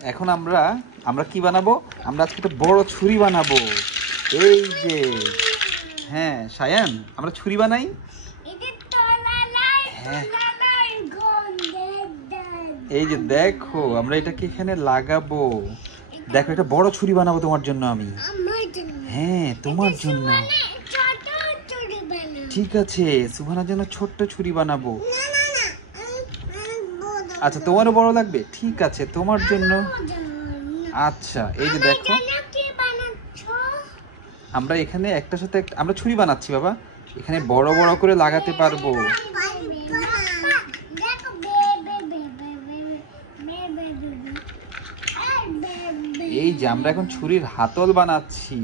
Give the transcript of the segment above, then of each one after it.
এখন আমরা আমরা কি বানাবো? আমরা আজকে একটা বড় ছুরি বানাবো। এই যে, হ্যাঁ সায়ান, আমরা ছুরি বানাই। হ্যাঁ, এই যে দেখো, আমরা এটাকে এখানে লাগাবো। দেখো, এটা বড় ছুরি বানাবো তোমার জন্য আমি। হ্যাঁ, তোমার জন্য। ঠিক আছে, সুভানার জন্য ছোট্ট ছুরি বানাবো। আচ্ছা, তোমারও বড় লাগবে? ঠিক আছে, তোমার জন্য। আচ্ছা, এই যে দেখো, আমরা এখানে একটার সাথে আমরা ছুরি বানাচ্ছি বাবা। এখানে বড় বড় করে লাগাতে পারবো। এই যে আমরা এখন ছুরির হাতল বানাচ্ছি।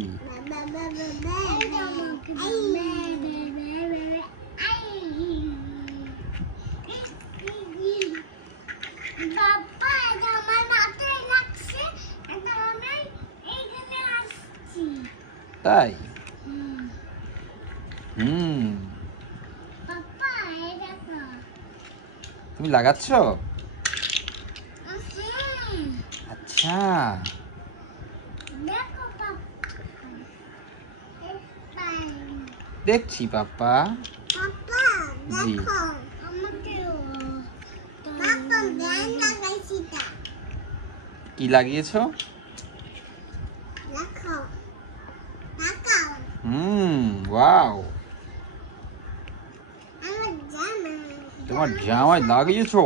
তাই? তুমি লাগাচ্ছ? আচ্ছা, দেখছি পাপা। জি, কি লাগিয়েছো? ওয়াও, তোমার জামায় লাগিয়েছো?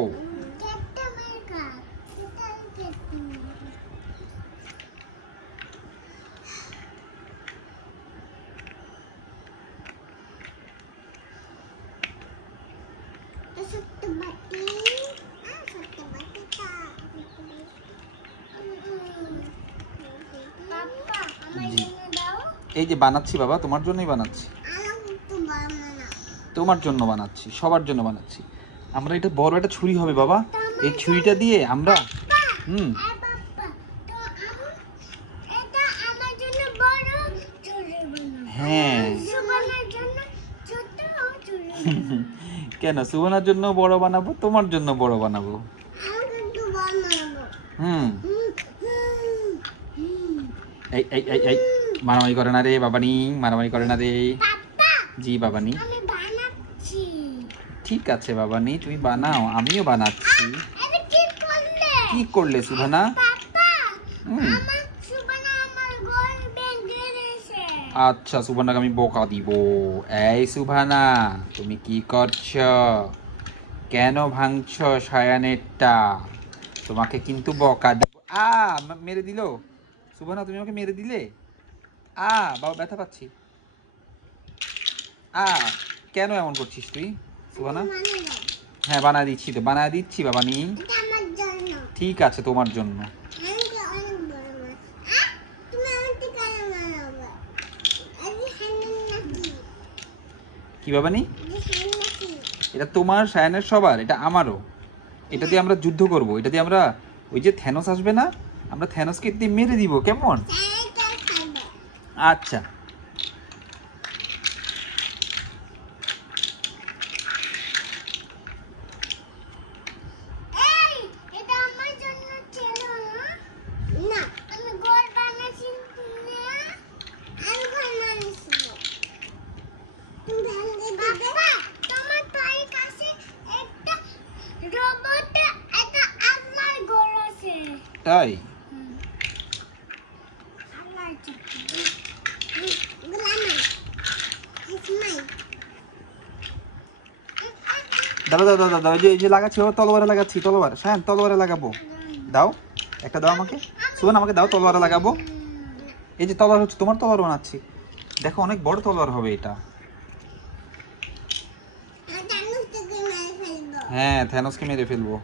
জি, এই যে বানাচ্ছি বাবা, তোমার জন্যই বানাচ্ছি। তোমার জন্য বানাচ্ছি, সবার জন্য বানাচ্ছি। আমরা এটা বড় একটা ছুরি হবে বাবা। এই ছুরিটা দিয়ে আমরা হ্যাঁ। কেন, সুবনার জন্য বড় বানাবো, তোমার জন্য বড় বানাবো। এই এই এই এই মারামারি করে না রে বাবানি, মারামারি করে না রে। জি বাবানি, ঠিক আছে বাবানি, তুমি বানাও, আমিও বানাচ্ছি। কি করলে সুভানা? আচ্ছা, সুভানাকে আমি বকা দিব। এই সুভানা, তুমি কি করছ? কেন ভাঙছো সায়ানেরটা? তোমাকে কিন্তু বকা দিব। মেরে দিল সুভানা, তুমি আমাকে মেরে দিলে। বাবা, ব্যথা পাচ্ছি। কেন এমন করছিস তুই সুভানা? হ্যাঁ, বানায় দিচ্ছি তো, বানায় দিচ্ছি বাবানি। ঠিক আছে, তোমার জন্য। কি বাবানি? এটা তোমার, সায়ানের, সবার, এটা আমারও। এটা দিয়ে আমরা যুদ্ধ করব। এটা দিয়ে আমরা, ওই যে থ্যানোস আসবে না, আমরা থ্যানোসকে দিয়ে মেরে দিব, কেমন? আচ্ছা, তাই? দাদা দাদা দাদা, ওই যে লাগাচ্ছি, তলোয়ারে লাগাচ্ছি, তলোয়ার। হ্যাঁ, তলোয়ারে লাগাবো। দাও, একটা দাও আমাকে। সুবন, আমাকে দাও, তলোয়ারে লাগাবো। এই যে তলোয়ার হচ্ছে, তোমার তলোয়ার বানাচ্ছি। দেখো, অনেক বড় তলোয়ার হবে এটা। হ্যাঁ, থ্যানোসকে মেরে ফেলবো।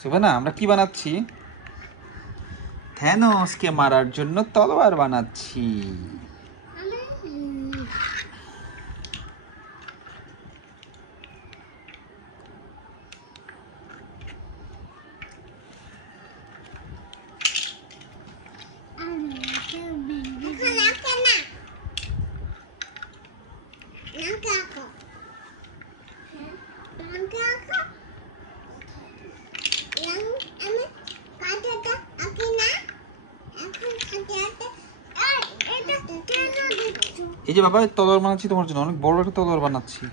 সুবনা, আমরা কি বানাচ্ছি? থ্যানোসকে মারার জন্য তলোয়ার বানাচ্ছি। এই যে বাবা তলোয়ার বানাচ্ছি তোমার জন্য, অনেক বড় একটা তলোয়ার বানাচ্ছি।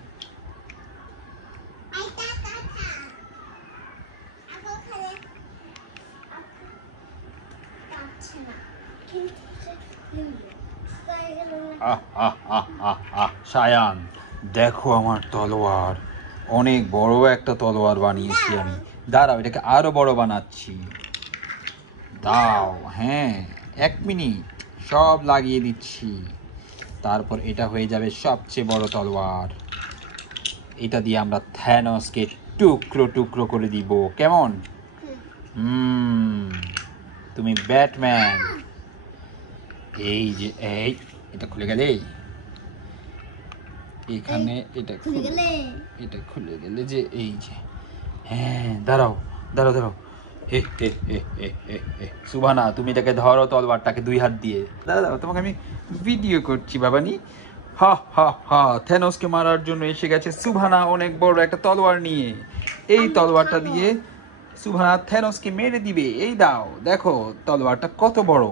সায়ান দেখো আমার তলোয়ার, অনেক বড় একটা তলোয়ার বানিয়েছি আমি। দাঁড়াও, এটাকে আরো বড় বানাচ্ছি। দাও, হ্যাঁ 1 মিনিট, সব লাগিয়ে দিচ্ছি। তারপর এটা হয়ে যাবে সবচেয়ে বড় তলোয়ার। এটা দিয়ে আমরা থ্যানোসকে টুকরো টুকরো করে দিব। কেমন? তুমি ব্যাটম্যান। এই যে এই, এটা খুলে গেলে, এখানে এটা খুলে গেলে যে এই যে, হ্যাঁ দাঁড়াও দাঁড়াও দাঁড়াও, হে হে হে হে হে হে। সুবহানা, তুমি এটাকে ধরো তলোয়ারটাকে 2 হাত দিয়ে। দাঁড়াও, তোমাকে আমি ভিডিও করছি বাবানি। হা হা হা, থ্যানোসকে মারার জন্য এসে গেছে সুবহানা অনেক বড় একটা তলোয়ার নিয়ে। এই তলোয়ারটা দিয়ে সুবহানা থ্যানোসকে মেরে দিবে। এই দাও, দেখো তলোয়ারটা কত বড়।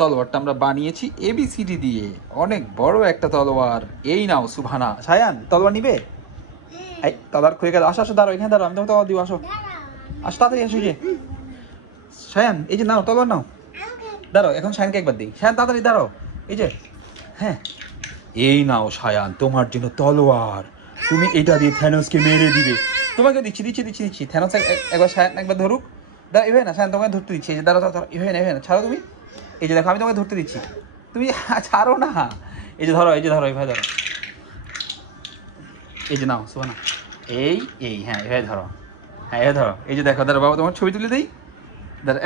তলোয়ারটা আমরা বানিয়েছি এবিসিডি দিয়ে, অনেক বড় একটা তলোয়ার। এই নাও সুবহানা। সায়ান তলোয়ার নিবে? এই তলোয়ার খুলে গেল। আসো আসো, দাঁড়াও এখানে দাঁড়াও, আমি তোমাকে তলোয়ার দিব। আসো আসো তাড়াতাড়ি আসো। যে সায়ান, এই যে নাও তলোয়ার নাও। দাঁড়াও, এখন সায়ানকে একবার দিই। সায়ান তাড়াতাড়ি দাঁড়াও, এই যে, হ্যাঁ এই নাও সায়ান তোমার জন্য তলোয়ার। তুমি এটা দিয়ে থ্যানোসকে মেরে দিবে। তোমাকে দিচ্ছি দিচ্ছি দিচ্ছি দিচ্ছি। থ্যানোস একবার সায়ান একবার ধরুক। দাঁড়া, এভাবে না সায়ান, তোমাকে ধরতে দিচ্ছি। এই যে দাঁড়াও দাঁড়াও, এভাবে না এভাবে না, ছাড়ো তুমি। এই যে দেখো, আমি তোমাকে ধরতে দিচ্ছি, তুমি ছাড়ো না। এই যে ধরো, এই যে ধরো, এভাবে ধরো। এই যে নাও সুবহানা, এই এই, হ্যাঁ এভাবে ধরো, হ্যাঁ এভাবে ধরো। এই যে দেখো, দাঁড়া বাবা তোমার ছবি তুলে দেই। দাঁড়া